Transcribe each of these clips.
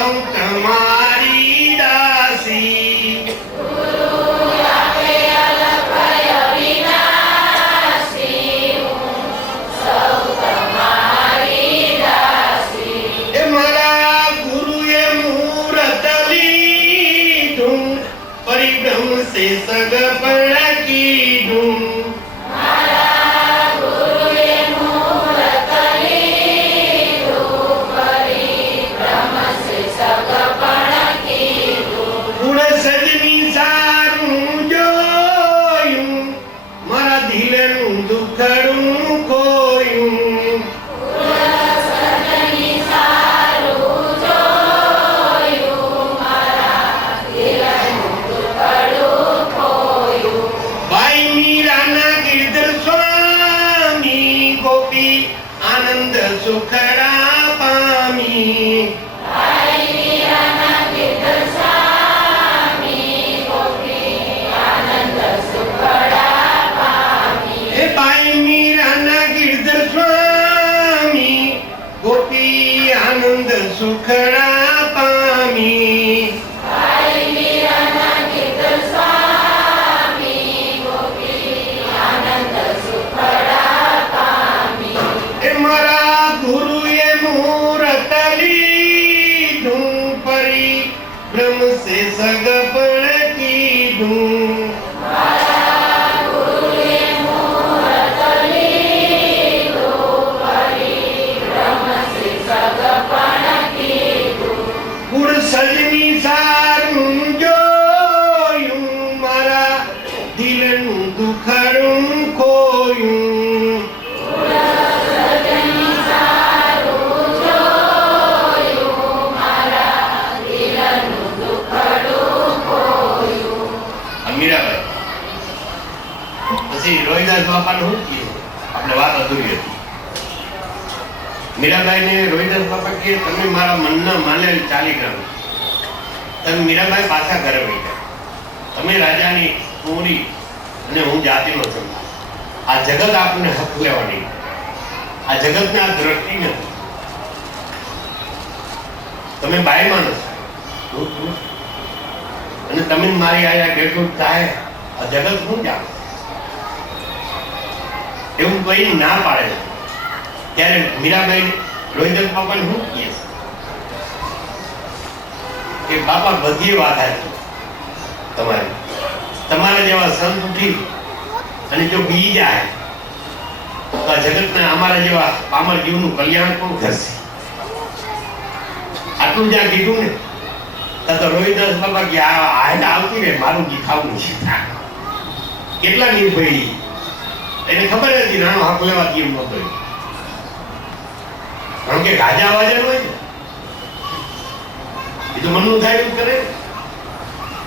સૌ તમારી દાસી એ મારા ગુરુએ મુહૂર્ત લીધું પરિભ્રમ સે સગપણ કીધું આનંદ સુખડા પામી એ બાઈ મીરાના ગિરધર સ્વામી ગોપી આનંદ સુખડા પામી ब्रह्म से सगपण कीधुं गुण सजनी सारूं जोयूं मारा दिलનું દુખડું ખોયું રોહિદાસ બાપાનું શું કીધું આપણે વાત અધૂરી હતી મીરાબાઈ ને રોહિદાસ બાપા કહે તમે મારા મનના માનેલ 40 ગ્રામ તમે મીરાબાઈ પાછા ઘરે વહી તમે રાજાની કુંવરી અને હું જાતિનો છું આ જગત આપણને હક લેવાની આ જગતને આ દ્રષ્ટિ નથી તમે બાઈ માણસ અને તમે મારી આયા બેઠું થાય આ જગત શું જાણે એવું કઈ ના પાડે ત્યારે મીરાબાઈ રોહિદાસ બાપાને શું કહે કે બાપા બધી વાત હતી તમારા જેવા સંત ઉઠી અને જો બી જાય તો આ જગતના અમારા જેવા પામર જીવનું કલ્યાણ કોણ કરશે આટલું જ્યાં કીધું ને તો રોહિદાસ બાપા કે આવતી ને મારું ગીત આવું છે કેટલા નિર્ભય એને ખબર હતી નાનો હક લેવા કેમ નતો કારણ કે રાજા અવાજ હોય ને એ તો મનનું થાય એવું કરે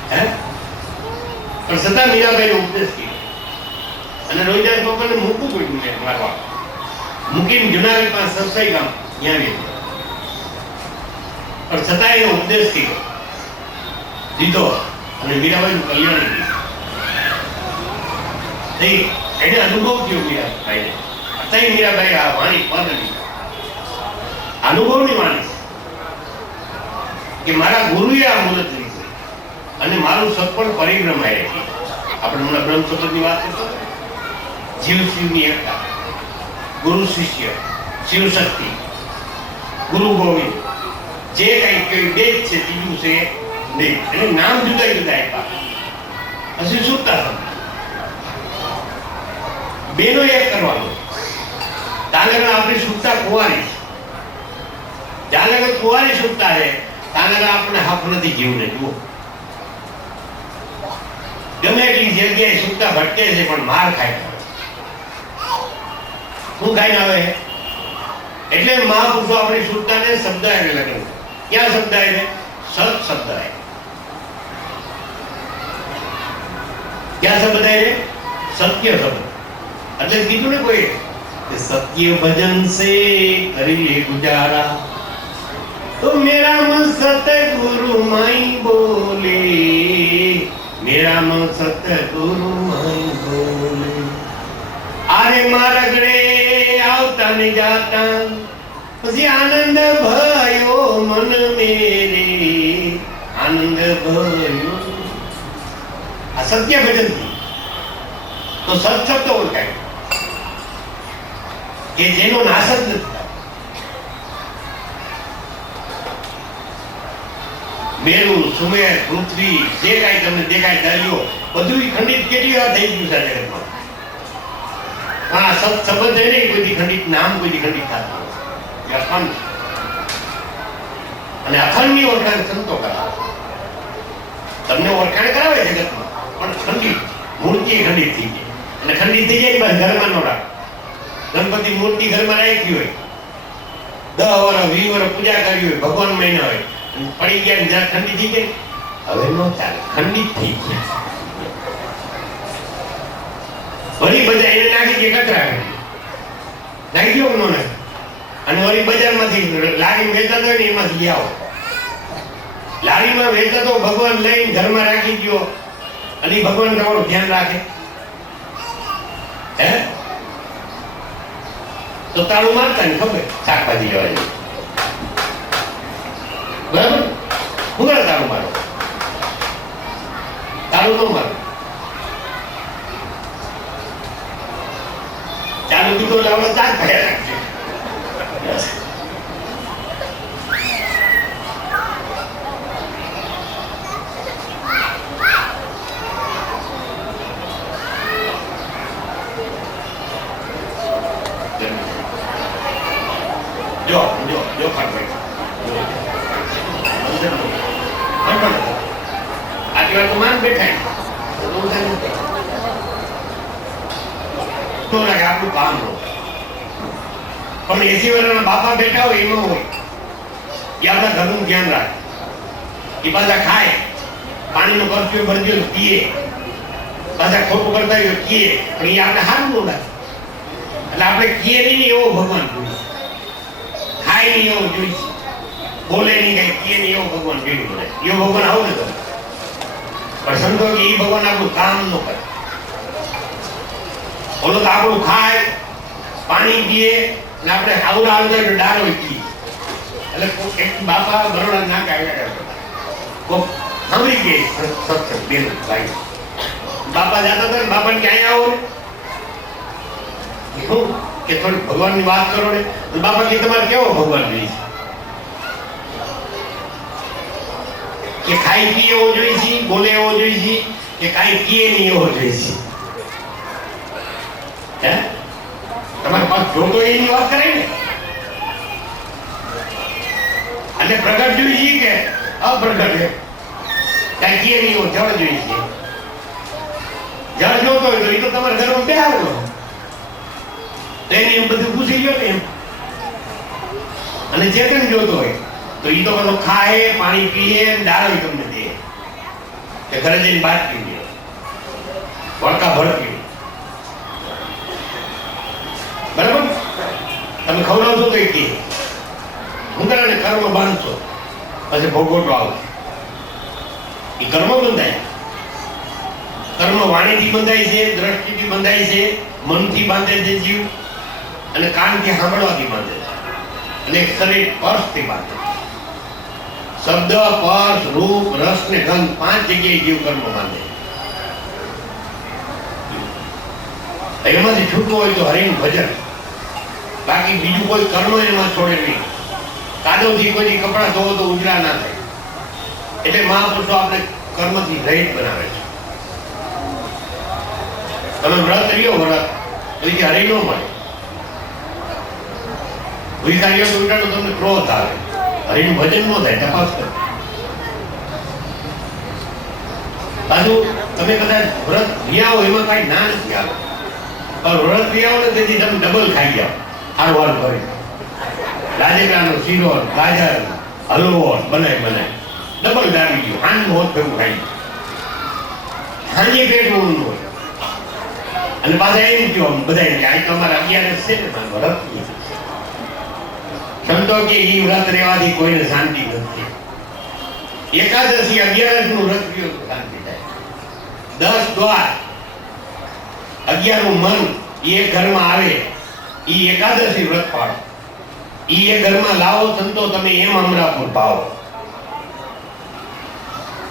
હે પણ છતાં મીરાબાઈ ઉપદેશ કર્યો અને રોહિદાસ બાપાને મૂકવું પડ્યું ને મારવા મૂકીને જુનાગઢ પાસે સત્સાઈ ગામ ત્યાં પણ છતાં એનો ઉપદેશ કર્યો દીધો અને મીરાબાઈનું કલ્યાણ કર્યું એને અનુભવ થયો મીરાબાઈને અત્યારે મીરાબાઈ આ વાણી પદની અનુભવની વાણી કે મારા ગુરુએ આ મુહૂર્ત લીધું અને મારું સત્પણ પરિભ્રમાય રહી આપણે હમણાં બ્રહ્મસૂત્રની વાત કરતો જીવ શિવની એકતા ગુરુ શિષ્ય શિવ શક્તિ ગુરુ ગોવિંદ જે કઈ કઈ બે જ છે ત્રીજું છે નહીં એટલે નામ જુદા જુદા આપ્યા પછી સુતા બેનો એક કરવાનો તાનગર આપણી સુખતા કુંવારી જાનગર કુંવારી સુખતા છે તાનગર આપણે હક નથી જીવને જુઓ ગમે એટલી જગ્યાએ સુખતા ભટકે છે પણ માર ખાય શું ખાઈને આવે એટલે મહાપુરુષો આપણી સુખતાને શબ્દ આવે લગ્ન ક્યાં શબ્દ આવે સત શબ્દ આવે ક્યાં શબ્દ આવે સત્ય શબ્દ એટલે કીધું ને કોઈ કે સત્ય ભજન સે કરી લે ગુજારા तो मेरा मन सतगुरु माई बोले मेरा मन सतगुरु माई बोले आरे मारगड़े आवता ने जाता પછી આનંદ ભયો મન મેરે સત્ય ભજનથી તો સત્શબ્દ ઓળખાય કે જેનો નાશ જ નથી. મેરુ, સુમેર, પૃથ્વી, જે કાંઈ તમને દેખાય દરિયો બધું ખંડિત કેટલી વાર થઈ ગયું છે જગતમાં. આ સત સંબંધ છે ને કોઈ ખંડિત નામ કોઈ ખંડિત થતું અખંડ અને અખંડની ઓળખાણ સંતો કરાવે. તમને ઓળખાણ કરાવે જગતમાં પણ ખંડિત મૂર્તિ ખંડિત થઈ ગઈ અને ખંડિત થઈ જાય બસ ઘરમાં નો રાખ. ગણપતિ મૂર્તિ ઘરમાં રાખી હોય 10 વર્ષ 20 વર્ષ પૂજા કરી હોય ભગવાન મહિના હોય પડી ગયા જ્યાં ખંડિત થઈ ગઈ હવે નો ચાલે. ખંડિત થઈ ગયા વળી બધા એને નાખી દે કચરા નાખી દો નો નાખી અને વળી બજારમાંથી લારી વેચાતો હોય ને એમાંથી લઈ આવો. લારીમાં વેચાતો ભગવાન લઈને ઘરમાં રાખી દો અને ભગવાન તમારું ધ્યાન રાખે હે તો તાળું મારતા ને ખબર શાકભાજી લેવા જાય બરાબર. હું કરે તાળું મારો તાળું ન મારો ચાલુ કીધું એટલે આપણે ચાર પડ્યા રાખશે. જો જો જો આટલી વાર તો માન બેઠા તો લાગે આપણું કામ નો પણ 80 વર્ષના બાપા બેઠા હોય એમાં હોય એ આપણા ઘરનું ધ્યાન રાખે. એ પાછા ખાય પાણીનો પરસ્યો ભરજો પીએ પાછા ખોટું કરતા હોય કીએ પણ એ આપણે સારું ન લાગે એટલે આપણે કીએ નહીં એવો ભગવાન જોઈએ. ખાય નહીં એવો જોઈ છે બોલે નહીં કઈ કીએ નહીં એવો ભગવાન જોયું પડે. એવો ભગવાન આવું ને કરે પણ સમજો કે એ ભગવાન આપણું કામ ન કરે. ઓલો તો આપણું ખાય પાણી પીએ અને આપણે આવડા આવતા ડાળો પીએ એટલે એક બાપા બરોડા ના કાઢ્યા સાંભળી ગઈ સત્સંગ બેન ભાઈ બાપા જતા હતા ને બાપાને ક્યાંય આવો શું કે થોડી ભગવાનની વાત કરો ને બાપા કે તમારે કેવો ભગવાન જોઈએ કે ખાઈ પીએ એવો જોઈએ છે બોલે એવો જોઈએ છે કે કાંઈ પીએ નહીં એવો જોઈએ છે હે તમારે પાસ જોતો એની વાત કરે ને અને પ્રગટ જોઈએ છે કે અપ્રગટ છે કાંઈ પીએ નહીં એવો જળ જોઈએ છે. જળ જોતો હોય તો એ તો તમારા ઘરમાં બેહાડો તો એની એમ બધું પૂછી ગયો ને એમ. અને ચેતન જોતો હોય તો એ તો બધો ખાય પાણી પીએ દાડો તમને દે કે ઘરે જઈને બાદ પી દે વળકા ભડકી બરાબર. તમે ખવડાવશો તો એ કે હું કરે ને કર્મ બાંધશો પછી ભોગવટો આવશે. એ કર્મ બંધાય. કર્મ વાણીથી બંધાય છે દ્રષ્ટિથી બંધાય છે મનથી બાંધે છે જીવ અને કાનથી સાંભળવાથી બાંધે છે અને શરીર સ્પર્શથી બાંધે છે. શબ્દ સ્પર્શ રૂપ રસ ને ગંધ 5 જગ્યાએ જીવ કર્મ બાંધે. એમાંથી છૂટવું હોય તો હરિનું ભજન બાકી બીજું કોઈ કર્મ એમાં છોડે નહીં. કાદવથી કોઈ કપડા ધોવો તો ઉજળા ના થાય એટલે મહાપુરુષો આપણે કર્મથી રહિત બનાવે છે. તમે વ્રત રહ્યો વ્રત તો એ હરી ન મળે. ભૂખારીઓ તો ઉલટાનો તમને ક્રોધ આવે હરિનું ભજન ન થાય. તપાસ કરો પાછું તમે કદાચ વ્રત રહ્યા હો એમાં કઈ ના નથી આવે પણ વ્રત રહ્યા હો ને તેથી તમે ડબલ ખાઈ જાઓ. હારવાર કરી રાજેકાનો શીરો ગાજર હલવો બનાય ડબલ દાવી ગયો હાન હોત ભેગું ખાઈ સાંજે પેટ ઊંઘ હોય અને પાછા એમ કહો બધા કે આ તમારા 11 છે ને વ્રત સંતો કે ઈ વ્રત રહેવાથી કોઈને શાંતિ નથી. એકાદશી 11 નું વ્રત રહ્યો તો શાંતિ થાય. 10 દ્વાર 11 મન એ ઘરમાં આવે ઈ એકાદશી વ્રત પાડો. ઈ એ ઘરમાં લાવો સંતો તમે એમ અમરાપુર પાવો.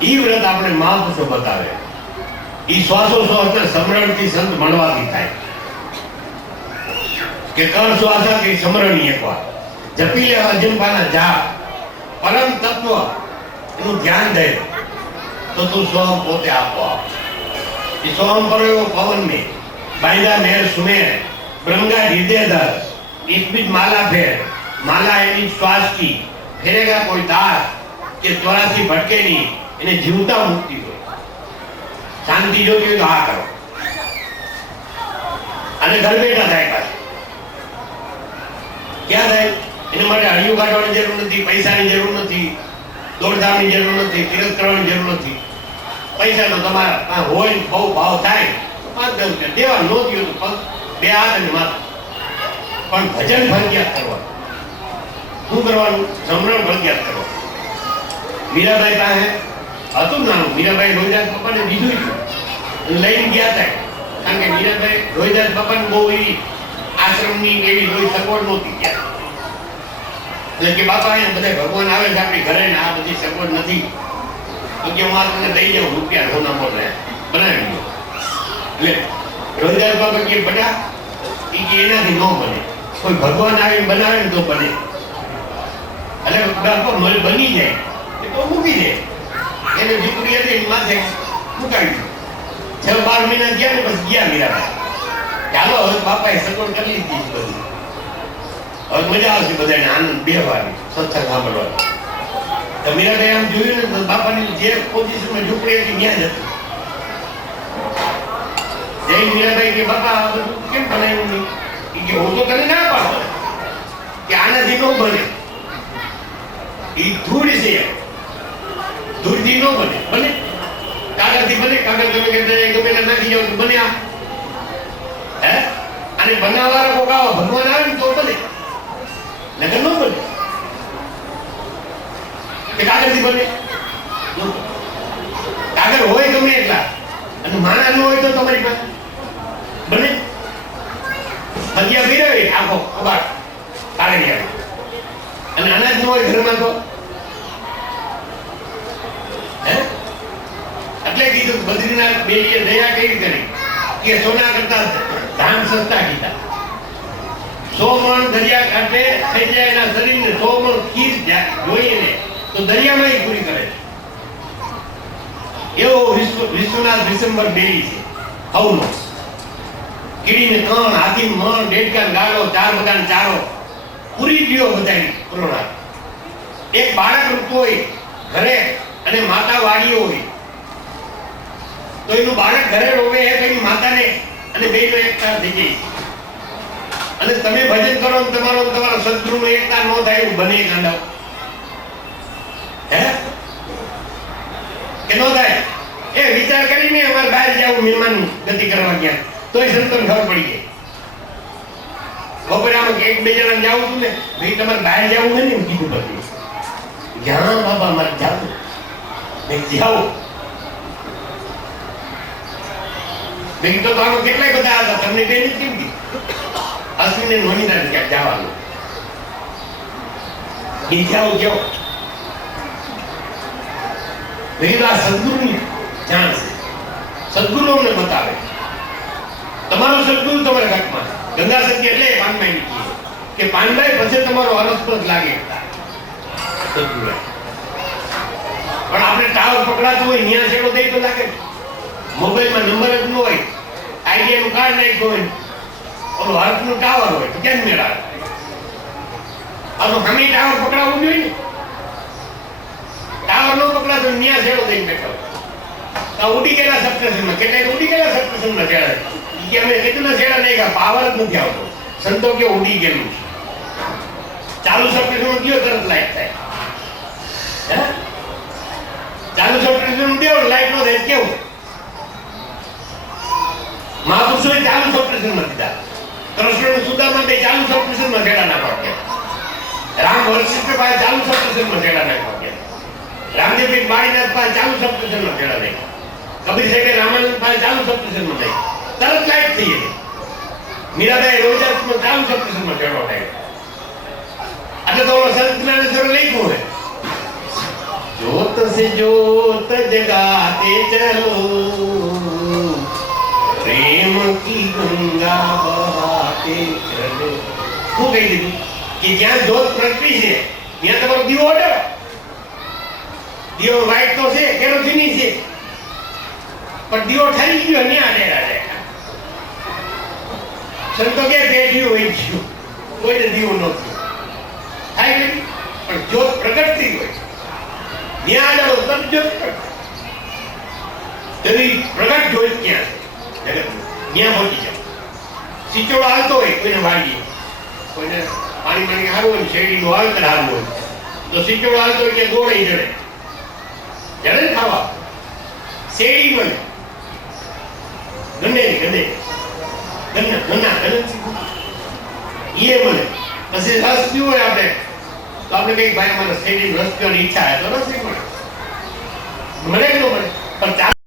ઈ વ્રત આપણે મહાપુરુષો બતાવે. એ શ્વાસોશ્વાસના સમરણથી સંત મળવાથી થાય કે કણ શ્વાસાથી સમરણી એકવાર જપી લે અજંપાના જાપ પરમ તત્વ એનું ધ્યાન દે તો તું સ્વયં પોતે આપો એ સ્વયં પર એવો પવન ને બાંધા મેર સુમેર બ્રહ્મા હૃદયધર इस बीच माला फेर माला एनी श्वास की फेरेगा कोई तार के त्वरासी भटके नहीं इन्हें जीवता मुक्ति हो शांति जोती हो तो हाँ करो અને ઘર બેઠા થાય પાછું ક્યાં થાય એના માટે હળિયું કાઢવાની જરૂર નથી પૈસાની જરૂર નથી દોડધામની જરૂર નથી તીરથ કરવાની જરૂર નથી પૈસાનો તમારા હોય બહુ ભાવ થાય 5-10 રૂપિયા દેવા નો થયો તો બે હાથ અને માથું પણ ભજન ફરજિયાત કરવાનું શું કરવાનું સમરણ ફરજિયાત કરવાનું મીરાબાઈ પાસે હતું નાનું મીરાબાઈ રોહિદાસ બાપાને દીધું લઈને ગયા હતા કારણ કે મીરાબાઈ રોહિદાસ બાપાને બહુ એવી આશ્રમની એવી કોઈ સગવડ નહોતી ત્યાં એટલે કે બાપા અહીંયા બધા ભગવાન આવે છે આપણી ઘરે ને આ બધી સગવડ નથી તો કે હું આ તમને દઈ જાઉં રૂપિયા સોના મોટે બનાવી દો એટલે રોહિદાસ બાપા કે બેટા એ કે એનાથી ન બને કોઈ ભગવાન આવીને બનાવે ને તો બને એટલે બાપા મલ બની જાય તો મૂકી દે એને દીકરી હતી એની માથે મુકાવી દો 6-12 મહિના ગયા ને પછી ગયા મીરાબાઈ ચાલો હવે બાપાએ સગવડ કરી લીધી બધી હવે મજા આવશે બધાને આનંદ બેહવાની સત્સંગ સાંભળવાની તો મીરાબાઈ આમ જોયું ને તો બાપાની જે પોઝિશનમાં ઝૂંપડી હતી ત્યાં જ હતી જય મીરાબાઈ કે બાપા આ બધું કેમ બનાવ્યું નહીં કે હું તો તને ના પાડો કે આનાથી ન બને એ ધૂળ છે ધૂળથી ન બને બને કાગળથી બને કાગળ તમે કહેતા ગમે ના નાખી જાવ તો બને આ હે અને બનાવવાળા કોક આવા ભગવાન આવે ને તો બને નકર ન બને કે કાગળથી બને કાગળ હોય ગમે એટલા અને માણા ન હોય તો તમારી પાસે બને ભજીયા પીરાવે આખો કબાટ કાઢી આવે અને અનાજ ન હોય ઘરમાં તો હે એટલે કીધું બદ્રીનાથ બેલીએ દયા કેવી કરી કે સોના કરતા ધાન સસ્તા કીધા 100 મણ દરિયા કાંઠે થઈ જાય એના શરીરને 100 મણ ખીર જોઈએ ને તો દરિયામાં પૂરી કરે એવો વિશ્વનાથ વિશંબર બેલી છે હવનો કીડીને કણ હાથી મણ ડેડકા ગાળો 4 બધાને ચારો પૂરી પીઓ બધાની કોરોના એક બાળક રૂપતો હોય ઘરે અને માતા વાડીઓ હોય તો એનું બાળક ઘરે રોવે એ કઈ માતાને અને બેનો એકતા થઈ જાય અને તમે ભજન કરો તમારો સદગુરુનો એકતા ન થાય એવું બને ગાંડા હે કે ન થાય એ વિચાર કરીને અમારે બહાર જાવ મહેમાન ગતિ કરવા ગયા તોય સંતોને ખબર પડી ગઈ બપોરે આમ એક બે જણા જાવું હતું ને ભાઈ તમારે બહાર જવું ને એમ કીધું બધું જ્યાં બાબા મારે જાવું જાઓ તો આનો કેટલાય બધા હતા તમને બેન કેમ કીધું અશ્વિને નોંધીને ક્યાંક જવાનું એ જાઓ જાઓ આ સદગુરુની જાણ છે સદગુરુ અમને બતાવે તમારો સદગુરુ તમારા ઘટમાં ગંગા સત્ય એટલે પાનભાઈ ની કીએ કે પાનભાઈ પછી તમારો અરસપદ લાગે સદગુરુ પણ આપણે ટાવર પકડાતું હોય ન્યા છેડો દઈ તો લાગે મોબાઈલમાં નંબર જ ન હોય આઈડિયા નું કાર્ડ નાખ્યું હોય ઓલો હાથનું ટાવર હોય તો કેમ મેળાવે આ તો હમી ટાવર પકડાવવું જોઈએ ને ટાવર નો પકડાતો ન્યા છેડો દઈ બેઠો આ ઉડી ગયેલા સપ્તસંગમાં કેટલાય ઉડી ગયેલા સપ્તસંગમાં છેડા કે અમે કેટલા છેડા નહીં ગયા પાવર જ નથી આવતો સંતો કે ઉડી ગયેલું ચાલુ સપ્તસંગ ગયો તરત લાઈટ થાય હે ચાલુ સપ્તસંગ દેવો લાઈટ નો થાય કેવું મહાપુરુષોએ ચાલુ સપ્તસંગમાં દીધા કૃષ્ણ સુદામા બે ચાલુ સપ્તસંગમાં છેડા નાખવા રામ વશિષ્ઠ પાસે ચાલુ સપ્તસંગમાં છેડા નાખવા રામદેવ બાળીનાથ પાસે ચાલુ સપ્તસંગમાં છેડા નાખ્યા કબીર સાહેબે રામાનંદ પાસે ચાલુ સપ્તસંગમાં થઈ તરત લાઈટ થઈ ગઈ મીરાબાઈ રોહિદાસમાં ચાલુ સપ્તસંગમાં છેડો થાય એટલે તો સંત જ્ઞાનેશ્વર લખ્યું હોય જોત बस जोत जगाते चलो प्रेम की गंगा बहाते चलो। શું કહી દીધું કે જ્યાં જ્યોત પ્રગટી છે ત્યાં તમારો દીવો અડે, દીવો વાઇટ તો છે કેરોસીની છે પણ દીવો ઠરી ગયો ને આડે આડે સંતો કે બે દીવો હોય ગયો કોઈને દીવો ન થયો થાય ને પણ જ્યોત પ્રગટતી હોય ત્યાં આડો તબ જ્યોત તેની પ્રગટ જ્યોત ક્યાં છે જગત ત્યાં પહોંચી જાવ। સિચોડો હાલતો હોય કોઈને વાડીએ કોઈને પાણી પાણી હારવું હોય શેરડીનું વાવેતર હારવું હોય તો સિચોડો હાલતો હોય કે ગોળ જડે જડે ખાવા શેરડી મળે ગંડે ગંડે ગન્ના ગન્ના ગન્ના એ મળે પછી રસ પીવો હોય આપણે તો આપણે કઈ ભાઈ મને શેરડીનો રસ પીવાની ઈચ્છા હોય તો રસ મળે મળે કે ન મળે પણ